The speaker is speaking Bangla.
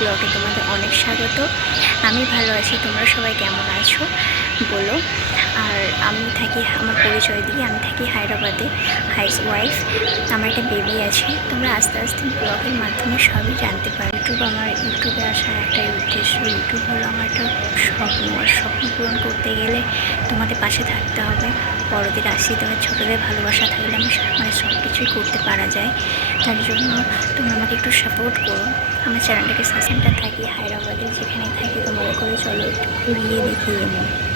ব্লগে তোমাদের অনেক স্বাগত। আমি ভালো আছি, তোমরা সবাই কেমন আছো বলো। আর আমি থাকি, আমার পরিচয় দিই, আমি থাকি হায়দ্রাবাদে, হাউস ওয়াইফ। আমার একটা বেবি আছে। তোমরা আস্তে আস্তে ব্লগের মাধ্যমে সবই জানতে পারো। আমার ইউটিউবে আসার একটাই উদ্দেশ্য, ইউটিউব হলো আমার একটা স্বপ্ন। আর স্বপ্ন পূরণ করতে গেলে তোমাদের পাশে থাকতে হবে। বড়দের আশীর্বাদ, ছোটোদের ভালোবাসা থাকলে আমি সব কিছুই করতে পারা যায়। তার জন্য তোমরা আমাকে একটু সাপোর্ট করো। আমার চ্যানেলটাকে সাবস্ক্রাইব থাকি হায়দ্রাবাদে, যেখানে থাকি তোমরা করে চলো একটু ঘুরিয়ে দেখিয়ে নিই।